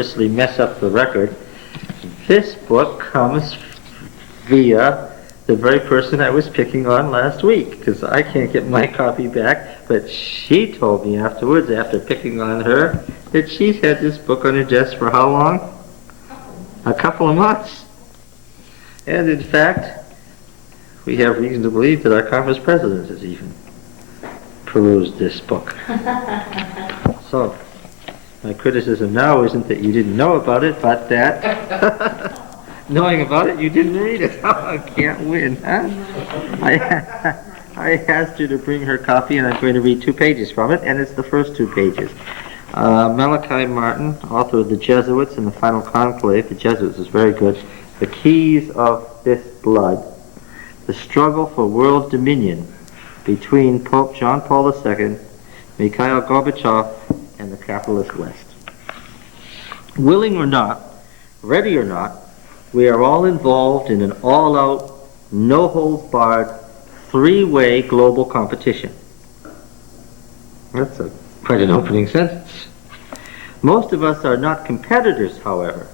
purposely mess up the record. This book comes via the very person I was picking on last week, because I can't get my copy back, but she told me afterwards, after picking on her, that she's had this book on her desk for how long? A couple of months. And in fact, we have reason to believe that our conference president has even perused this book. So, my criticism now isn't that you didn't know about it, but that knowing about it, you didn't read it. I can't win, huh? I asked her to bring her copy, and I'm going to read 2 pages from it, and it's the first 2 pages. Malachi Martin, author of The Jesuits and the Final Conclave. The Jesuits is very good. The Keys of This Blood. The Struggle for World Dominion between Pope John Paul II, Mikhail Gorbachev, and the capitalist West. Willing or not, ready or not, we are all involved in an all-out, no-holds-barred, 3-way global competition. That's quite an opening sentence. Most of us are not competitors, however.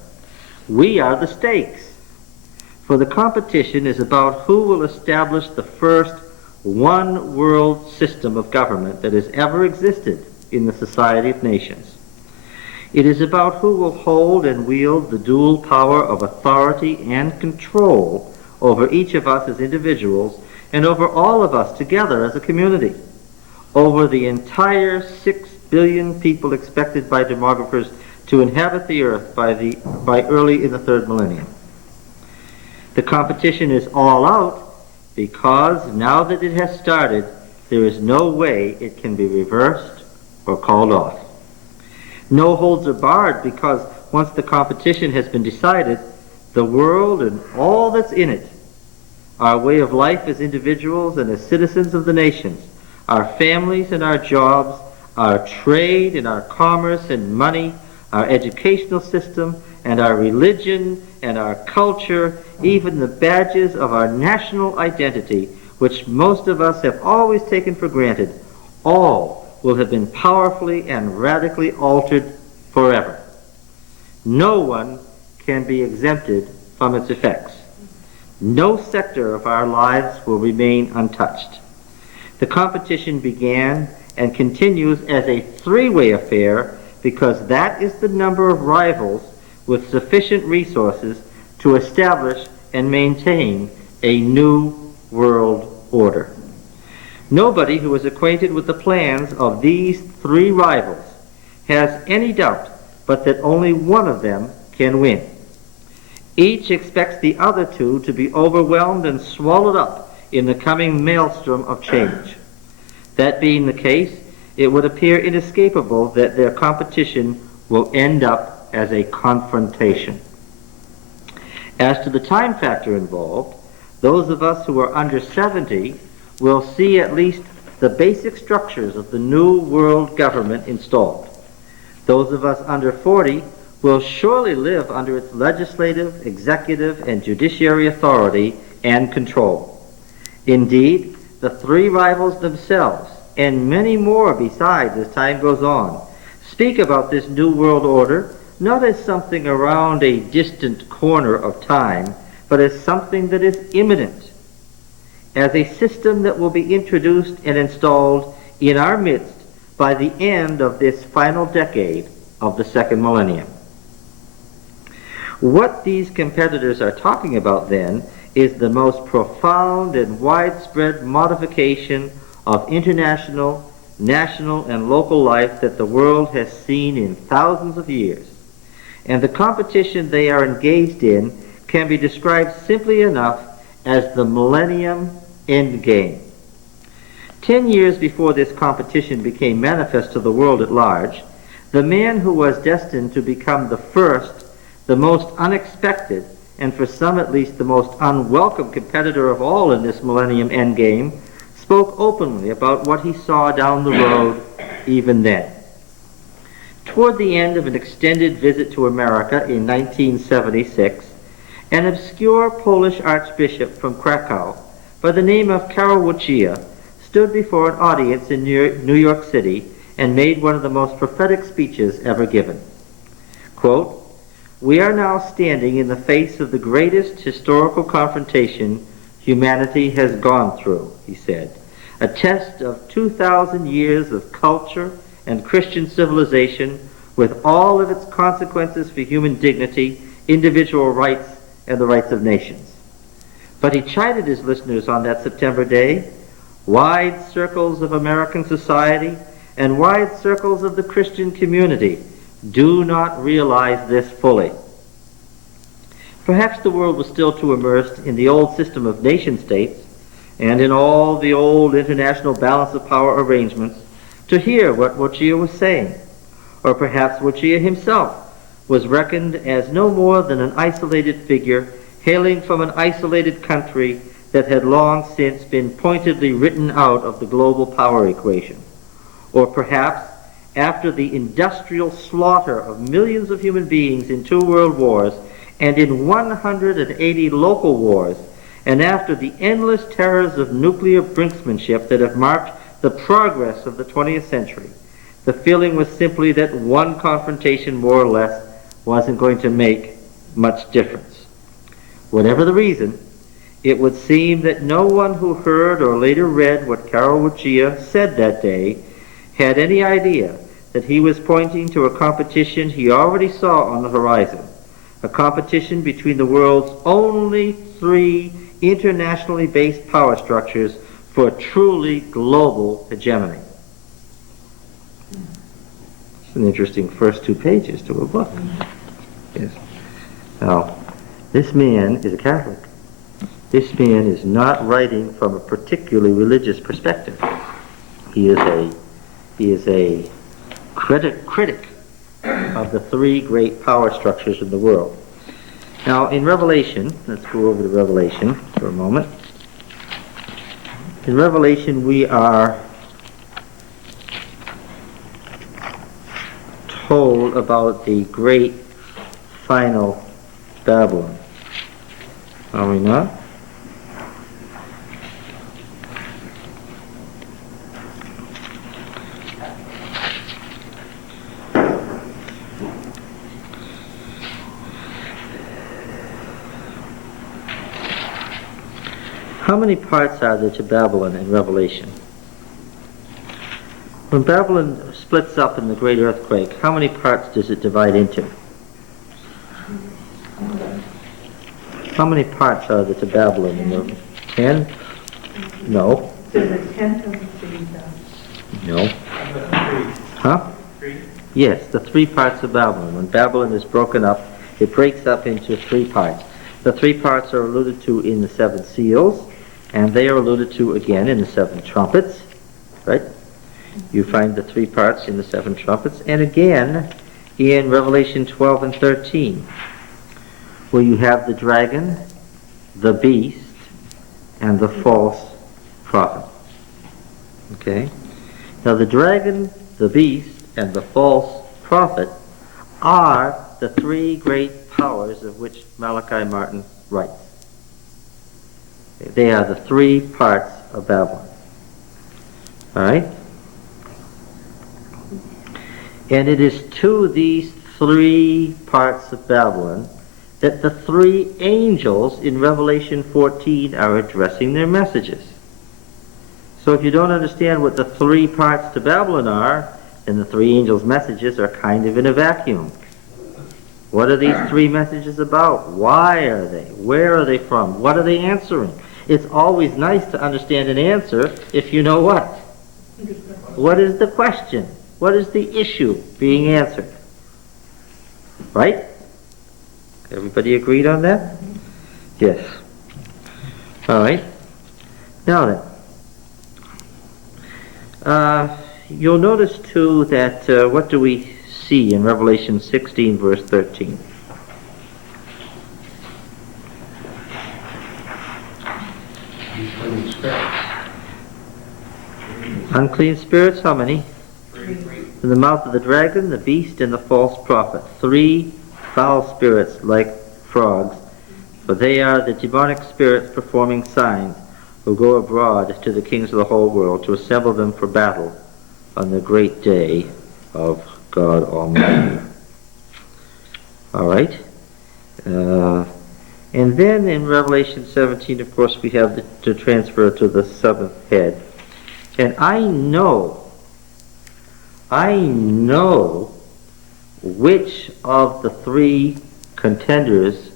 We are the stakes. For the competition is about who will establish the first one-world system of government that has ever existed in the Society of Nations. It is about who will hold and wield the dual power of authority and control over each of us as individuals and over all of us together as a community, over the entire 6 billion people expected by demographers to inhabit the earth by early in the 3rd millennium. The competition is all out because now that it has started, there is no way it can be reversed or called off. No holds are barred because once the competition has been decided, the world and all that's in it, our way of life as individuals and as citizens of the nations, our families and our jobs, our trade and our commerce and money, our educational system and our religion and our culture, even the badges of our national identity, which most of us have always taken for granted, all will have been powerfully and radically altered forever. No one can be exempted from its effects. No sector of our lives will remain untouched. The competition began and continues as a 3-way affair because that is the number of rivals with sufficient resources to establish and maintain a new world order. Nobody who is acquainted with the plans of these 3 rivals has any doubt but that only one of them can win. Each expects the other 2 to be overwhelmed and swallowed up in the coming maelstrom of change. That being the case, it would appear inescapable that their competition will end up as a confrontation. As to the time factor involved, those of us who are under 70 will see at least the basic structures of the new world government installed. Those of us under 40 will surely live under its legislative, executive, and judiciary authority and control. Indeed, the 3 rivals themselves, and many more besides as time goes on, speak about this new world order not as something around a distant corner of time, but as something that is imminent, as a system that will be introduced and installed in our midst by the end of this final decade of the 2nd millennium. What these competitors are talking about then is the most profound and widespread modification of international, national, and local life that the world has seen in thousands of years. And the competition they are engaged in can be described simply enough as the Millennium Endgame. 10 years before this competition became manifest to the world at large, the man who was destined to become the first, the most unexpected, and for some at least the most unwelcome competitor of all in this Millennium Endgame, spoke openly about what he saw down the road even then. Toward the end of an extended visit to America in 1976, an obscure Polish archbishop from Krakow by the name of Karol Wojtyła stood before an audience in New York City and made one of the most prophetic speeches ever given. Quote, "We are now standing in the face of the greatest historical confrontation humanity has gone through," he said, "a test of 2,000 years of culture and Christian civilization with all of its consequences for human dignity, individual rights, and the rights of nations." But he chided his listeners on that September day. Wide circles of American society and wide circles of the Christian community do not realize this fully. Perhaps the world was still too immersed in the old system of nation states and in all the old international balance of power arrangements to hear what Wojtyła was saying. Or perhaps Wojtyła himself was reckoned as no more than an isolated figure hailing from an isolated country that had long since been pointedly written out of the global power equation. Or perhaps, after the industrial slaughter of millions of human beings in 2 world wars and in 180 local wars, and after the endless terrors of nuclear brinksmanship that have marked the progress of the 20th century, the feeling was simply that one confrontation, more or less, wasn't going to make much difference. Whatever the reason, it would seem that no one who heard or later read what Karol Wojtyła said that day had any idea that he was pointing to a competition he already saw on the horizon, a competition between the world's only 3 internationally based power structures for truly global hegemony. It's an interesting first 2 pages to a book. Yes. Now, this man is a Catholic. This man is not writing from a particularly religious perspective. He is a critic of the 3 great power structures in the world. Now, in Revelation, let's go over to Revelation for a moment. In Revelation, we are told about the great final Babylon. Are we not? How many parts are there to Babylon in Revelation? When Babylon splits up in the great earthquake, how many parts does it divide into? How many parts are there to Babylon in the 10? No. There's a tenth of the city done. No. Huh? 3. Yes, the 3 parts of Babylon. When Babylon is broken up, it breaks up into 3 parts. The 3 parts are alluded to in the 7 seals, and they are alluded to again in the 7 trumpets, right? You find the 3 parts in the 7 trumpets, and again in Revelation 12 and 13, where you have the dragon, the beast, and the false prophet. Okay? Now the dragon, the beast, and the false prophet are the 3 great powers of which Malachi Martin writes. They are the 3 parts of Babylon. All right? And it is to these 3 parts of Babylon that the 3 angels in Revelation 14 are addressing their messages. So if you don't understand what the 3 parts to Babylon are, then the 3 angels' messages are kind of in a vacuum. What are these 3 messages about? Why are they? Where are they from? What are they answering? It's always nice to understand an answer if you know what. What is the question? What is the issue being answered? Right? Everybody agreed on that? Yes. All right. Now then, you'll notice too that what do we see in Revelation 16 verse 13? Unclean spirits. Unclean spirits, how many? 3. In the mouth of the dragon, the beast, and the false prophet. 3 foul spirits like frogs, for they are the demonic spirits performing signs, who go abroad to the kings of the whole world to assemble them for battle on the great day of God Almighty. All right. And then in Revelation 17, of course, we have the transfer to the seventh head. And I know which of the three contenders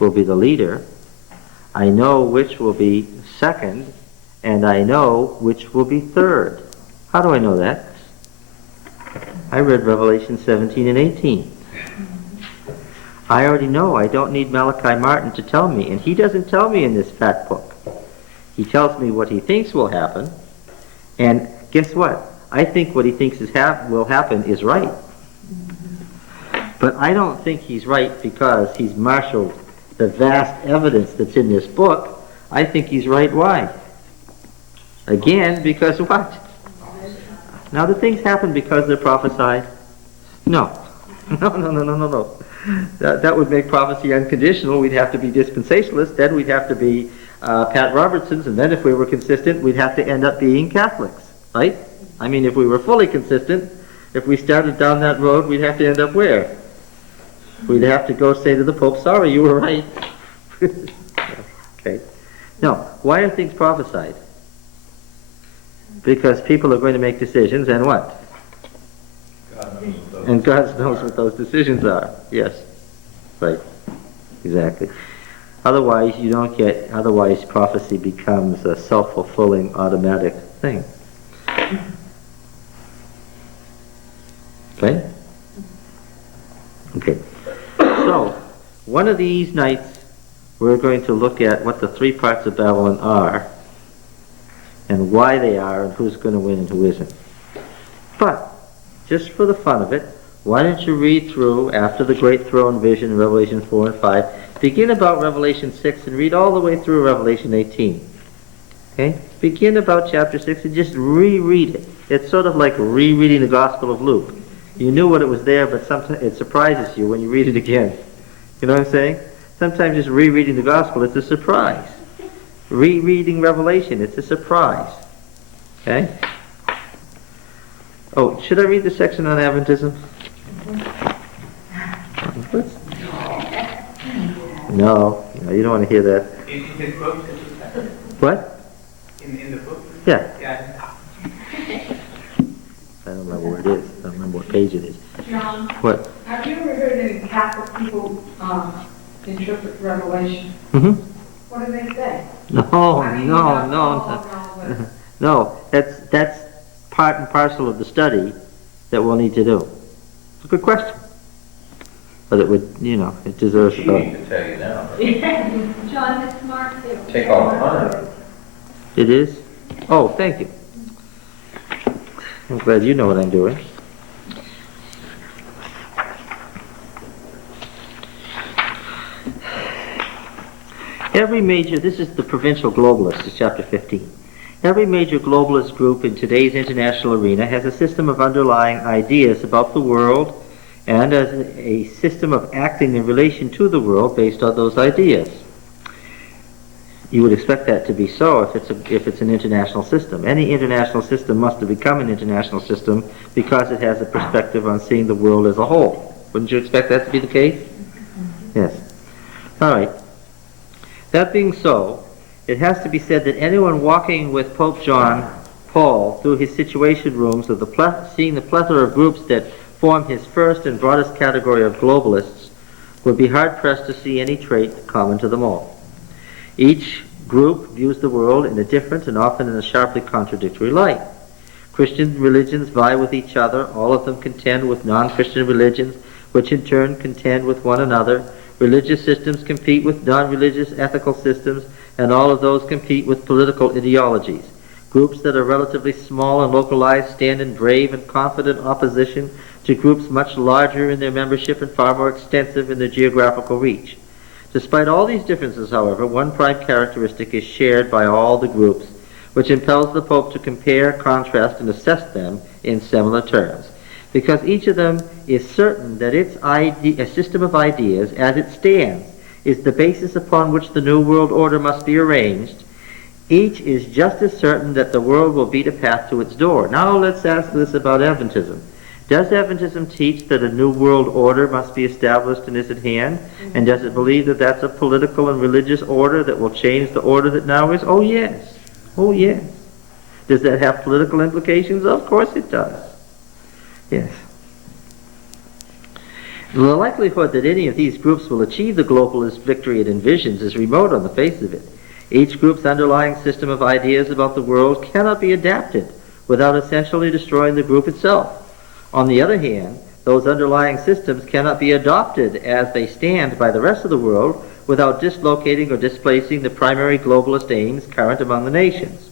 will be the leader. I know which will be second, and I know which will be third. How do I know that? I read Revelation 17 and 18. I already know. I don't need Malachi Martin to tell me, and he doesn't tell me in this fat book. He tells me what he thinks will happen, and guess what? I think what he thinks will happen is right. But I don't think he's right because he's marshaled the vast evidence that's in this book. I think he's right. Why? Again, because what? Now, do things happen because they're prophesied? No. No. That would make prophecy unconditional. We'd have to be dispensationalists. Then we'd have to be Pat Robertsons. And then if we were consistent, we'd have to end up being Catholics. Right? I mean, if we were fully consistent, if we started down that road, we'd have to end up where? We'd have to go say to the Pope, sorry, you were right. Okay. Now, why are things prophesied? Because people are going to make decisions, and what? And God knows what those decisions are. Yes. Right. Exactly. Otherwise, otherwise prophecy becomes a self-fulfilling automatic thing. Okay? Okay. So, one of these nights, we're going to look at what the three parts of Babylon are, and why they are, and who's going to win and who isn't. But, just for the fun of it, why don't you read through, after the great throne vision in Revelation 4 and 5, begin about Revelation 6 and read all the way through Revelation 18. Okay? Begin about chapter 6 and just reread it. It's sort of like rereading the Gospel of Luke. You knew what it was there, but sometimes it surprises you when you read it again. You know what I'm saying? Sometimes just rereading the Gospel, it's a surprise. Rereading Revelation, it's a surprise. Okay? Oh, should I read the section on Adventism? No, you don't want to hear that. In the book? What? In the book? Yeah. I don't remember where it is. I don't remember what page it is. John, What? have you ever heard any Catholic people interpret Revelation? Mm-hmm. What do they say? No. That's part and parcel of the study that we'll need to do. It's a good question. But it would, it deserves She about. needs to tell you now. John, it's Mark. Take all the fun out of it. It is? Oh, thank you. I'm glad you know what I'm doing. This is the provincial globalists, it's chapter 15. Every major globalist group in today's international arena has a system of underlying ideas about the world and as a system of acting in relation to the world based on those ideas. You would expect that to be so if it's an international system. Any international system must have become an international system because it has a perspective on seeing the world as a whole. Wouldn't you expect that to be the case? Yes. All right. That being so, it has to be said that anyone walking with Pope John Paul through his situation rooms of seeing the plethora of groups that form his first and broadest category of globalists would be hard-pressed to see any trait common to them all. Each group views the world in a different and often in a sharply contradictory light. Christian religions vie with each other. All of them contend with non-Christian religions, which in turn contend with one another. Religious systems compete with non-religious ethical systems, and all of those compete with political ideologies. Groups that are relatively small and localized stand in brave and confident opposition to groups much larger in their membership and far more extensive in their geographical reach. Despite all these differences, however, one prime characteristic is shared by all the groups, which impels the Pope to compare, contrast, and assess them in similar terms. Because each of them is certain that its a system of ideas, as it stands, is the basis upon which the New World Order must be arranged, each is just as certain that the world will beat a path to its door. Now let's ask this about Adventism. Does Adventism teach that a new world order must be established and is at hand? And does it believe that that's a political and religious order that will change the order that now is? Oh, yes. Oh, yes. Does that have political implications? Of course it does. Yes. The likelihood that any of these groups will achieve the globalist victory it envisions is remote on the face of it. Each group's underlying system of ideas about the world cannot be adapted without essentially destroying the group itself. On the other hand, those underlying systems cannot be adopted as they stand by the rest of the world without dislocating or displacing the primary globalist aims current among the nations.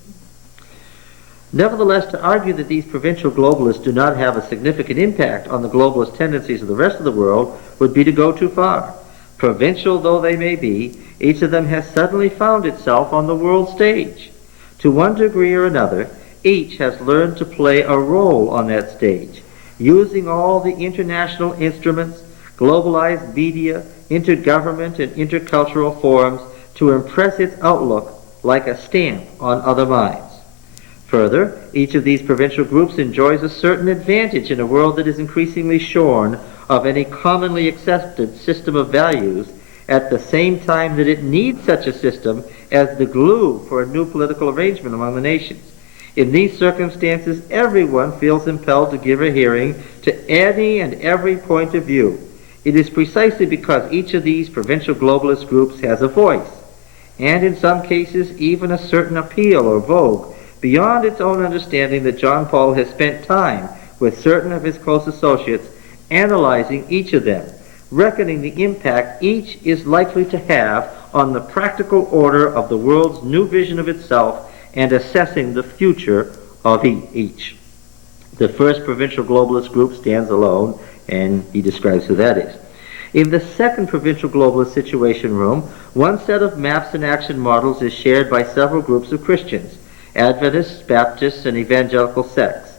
Nevertheless, to argue that these provincial globalists do not have a significant impact on the globalist tendencies of the rest of the world would be to go too far. Provincial though they may be, each of them has suddenly found itself on the world stage. To one degree or another, each has learned to play a role on that stage, using all the international instruments, globalized media, intergovernment and intercultural forums to impress its outlook like a stamp on other minds. Further, each of these provincial groups enjoys a certain advantage in a world that is increasingly shorn of any commonly accepted system of values, at the same time that it needs such a system as the glue for a new political arrangement among the nations. In these circumstances, everyone feels impelled to give a hearing to any and every point of view. It is precisely because each of these provincial globalist groups has a voice, and in some cases even a certain appeal or vogue, beyond its own understanding, that John Paul has spent time with certain of his close associates analyzing each of them, reckoning the impact each is likely to have on the practical order of the world's new vision of itself, and assessing the future of each. The first provincial globalist group stands alone, and he describes who that is. In the second provincial globalist situation room, one set of maps and action models is shared by several groups of Christians: Adventists, Baptists, and evangelical sects,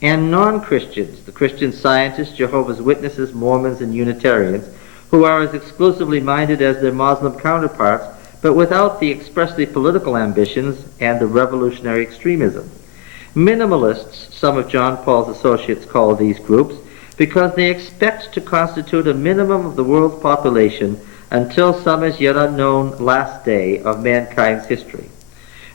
and non-Christians, the Christian Scientists, Jehovah's Witnesses, Mormons, and Unitarians, who are as exclusively minded as their Muslim counterparts, but without the expressly political ambitions and the revolutionary extremism. Minimalists, some of John Paul's associates call these groups, because they expect to constitute a minimum of the world's population until some as yet unknown last day of mankind's history.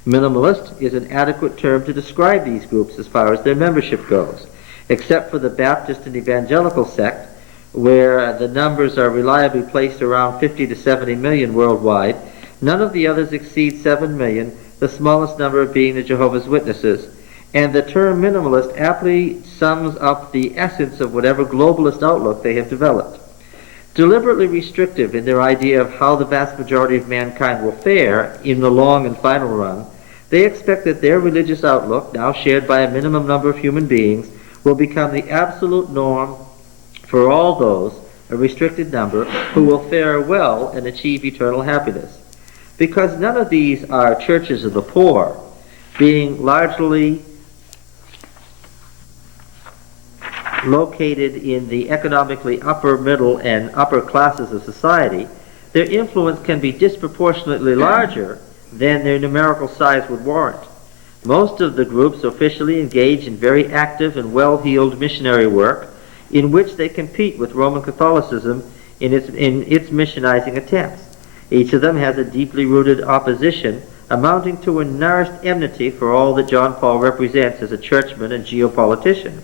Minimalist is an adequate term to describe these groups as far as their membership goes, except for the Baptist and evangelical sect, where the numbers are reliably placed around 50 to 70 million worldwide. None of the others exceed 7 million, the smallest number being the Jehovah's Witnesses, and the term minimalist aptly sums up the essence of whatever globalist outlook they have developed. Deliberately restrictive in their idea of how the vast majority of mankind will fare in the long and final run, they expect that their religious outlook, now shared by a minimum number of human beings, will become the absolute norm for all those, a restricted number, who will fare well and achieve eternal happiness. Because none of these are churches of the poor, being largely located in the economically upper, middle, and upper classes of society, their influence can be disproportionately larger than their numerical size would warrant. Most of the groups officially engage in very active and well-heeled missionary work, in which they compete with Roman Catholicism in its missionizing attempts. Each of them has a deeply rooted opposition amounting to a nourished enmity for all that John Paul represents as a churchman and geopolitician.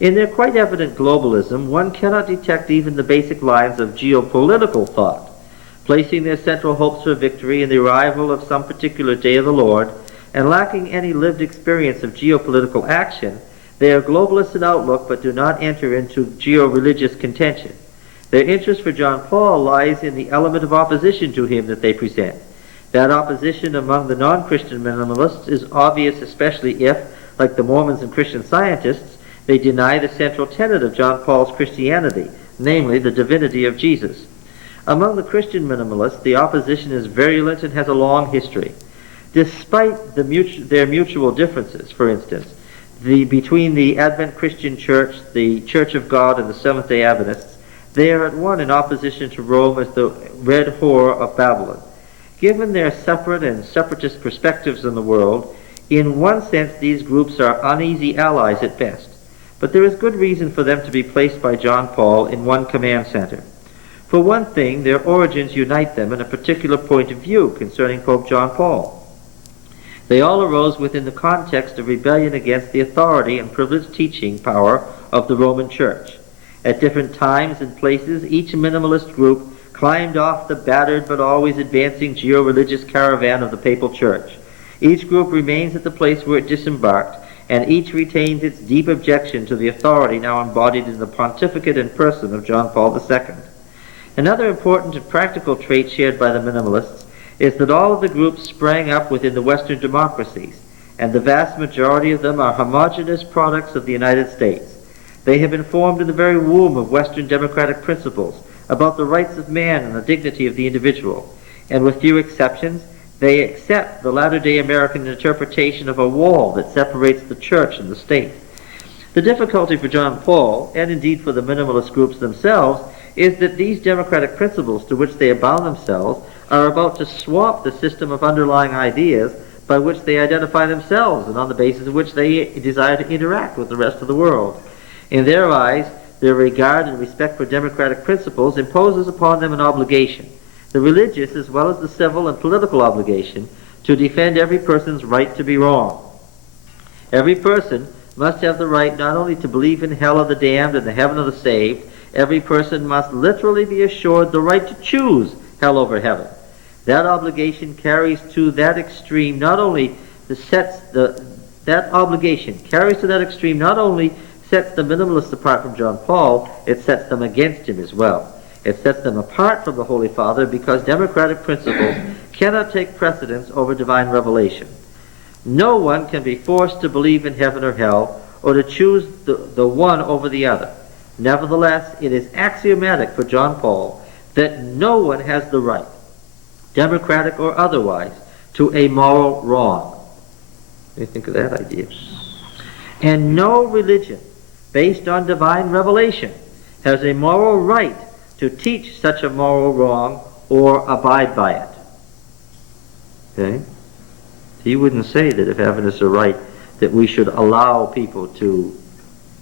In their quite evident globalism, one cannot detect even the basic lines of geopolitical thought. Placing their central hopes for victory in the arrival of some particular day of the Lord, and lacking any lived experience of geopolitical action, they are globalists in outlook but do not enter into geo-religious contention. Their interest for John Paul lies in the element of opposition to him that they present. That opposition among the non-Christian minimalists is obvious, especially if, like the Mormons and Christian Scientists, they deny the central tenet of John Paul's Christianity, namely the divinity of Jesus. Among the Christian minimalists, the opposition is virulent and has a long history. Despite their mutual differences, for instance, between the Advent Christian Church, the Church of God, and the Seventh-day Adventists, they are at one in opposition to Rome as the red whore of Babylon. Given their separate and separatist perspectives on the world, in one sense these groups are uneasy allies at best. but there is good reason for them to be placed by John Paul in one command center. For one thing, their origins unite them in a particular point of view concerning Pope John Paul. They all arose within the context of rebellion against the authority and privileged teaching power of the Roman Church. At different times and places, each minimalist group climbed off the battered but always advancing geo-religious caravan of the Papal Church. Each group remains at the place where it disembarked, and each retains its deep objection to the authority now embodied in the pontificate and person of John Paul II. Another important and practical trait shared by the minimalists is that all of the groups sprang up within the Western democracies, and the vast majority of them are homogeneous products of the United States. They have been formed in the very womb of Western democratic principles about the rights of man and the dignity of the individual, and with few exceptions, they accept the latter-day American interpretation of a wall that separates the church and the state. The difficulty for John Paul, and indeed for the minimalist groups themselves, is that these democratic principles to which they have bound themselves are about to swamp the system of underlying ideas by which they identify themselves and on the basis of which they desire to interact with the rest of the world. In their eyes, their regard and respect for democratic principles imposes upon them an obligation, the religious as well as the civil and political obligation, to defend every person's right to be wrong. Every person must have the right not only to believe in hell of the damned and the heaven of the saved, every person must literally be assured the right to choose hell over heaven. That obligation carries to that extreme not only sets the minimalists apart from John Paul, it sets them against him as well. It sets them apart from the Holy Father because democratic principles cannot take precedence over divine revelation. No one can be forced to believe in heaven or hell or to choose the one over the other. Nevertheless, it is axiomatic for John Paul that no one has the right, democratic or otherwise, to a moral wrong. What do you think of that idea? And no religion based on divine revelation has a moral right to teach such a moral wrong or abide by it. Okay? So you wouldn't say that if heaven is a right that we should allow people to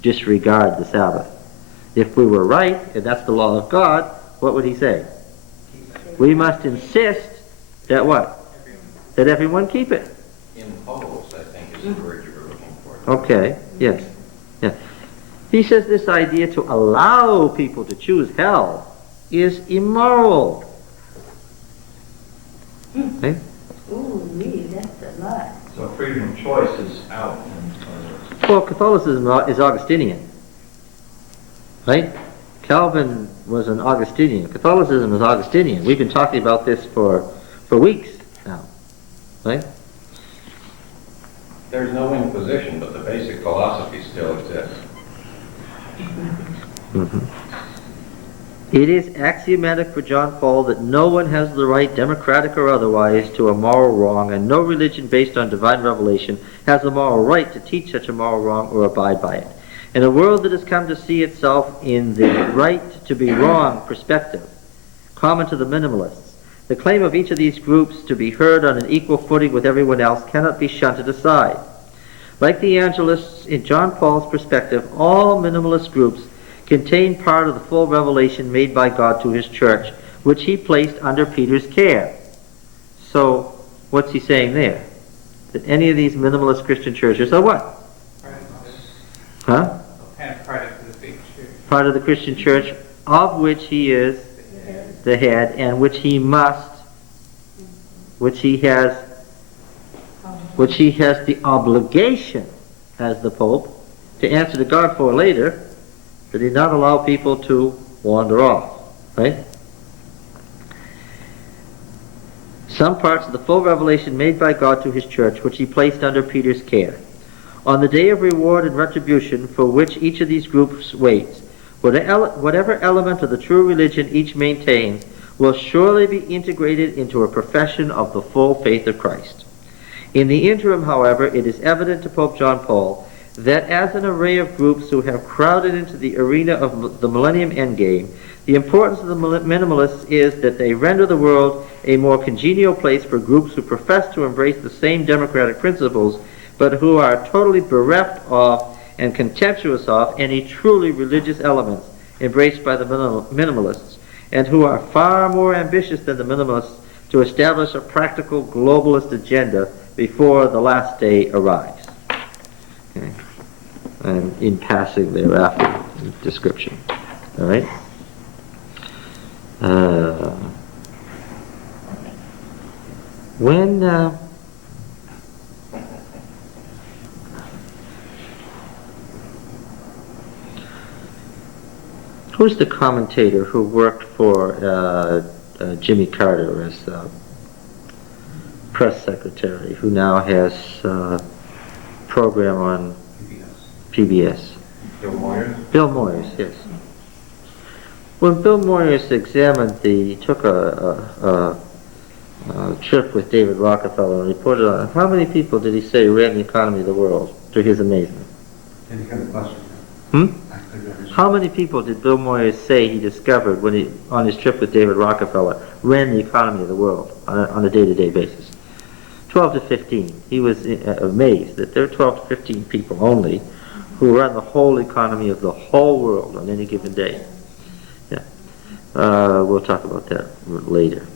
disregard the Sabbath. If we were right, and that's the law of God, what would he say? We must insist that what? That everyone keep it. Impose, I think, is the word you were looking for. Okay, yes. Yeah. He says this idea to allow people to choose hell is immoral. Okay? Ooh, me, that's a lot. So freedom of choice is out. Well, Catholicism is Augustinian. Right? Calvin was an Augustinian. Catholicism is Augustinian. We've been talking about this for weeks now. Right? There's no imposition, but the basic philosophy still exists. Mm-hmm. It is axiomatic for John Paul that no one has the right, democratic or otherwise, to a moral wrong, and no religion based on divine revelation has a moral right to teach such a moral wrong or abide by it. In a world that has come to see itself in the right to be wrong perspective, common to the minimalists, the claim of each of these groups to be heard on an equal footing with everyone else cannot be shunted aside. Like the Angelists, in John Paul's perspective, all minimalist groups contain part of the full revelation made by God to his church, which he placed under Peter's care. So, what's he saying there? That any of these minimalist Christian churches are what? Huh? Part of the Christian church, of which he is the head, and which he must, which he has the obligation as the Pope to answer to God for later, that he not allow people to wander off. Right? Some parts of the full revelation made by God to his church, which he placed under Peter's care. On the day of reward and retribution for which each of these groups waits, whatever element of the true religion each maintains will surely be integrated into a profession of the full faith of Christ. In the interim, however, it is evident to Pope John Paul that as an array of groups who have crowded into the arena of the Millennium Endgame, the importance of the minimalists is that they render the world a more congenial place for groups who profess to embrace the same democratic principles, but who are totally bereft of and contemptuous of any truly religious elements embraced by the minimalists, and who are far more ambitious than the minimalists to establish a practical globalist agenda before the last day arrives. Okay. And in passing thereafter, description. All right? Who's the commentator who worked for Jimmy Carter as press secretary, who now has a program on PBS? Bill Moyers? Bill Moyers, yes. When Bill Moyers took a trip with David Rockefeller and reported on how many people did he say ran the economy of the world, to his amazement? How many people did Bill Moyers say he discovered on his trip with David Rockefeller, ran the economy of the world on a day-to-day basis? 12 to 15. He was amazed that there are 12 to 15 people only who run the whole economy of the whole world on any given day. Yeah. We'll talk about that later.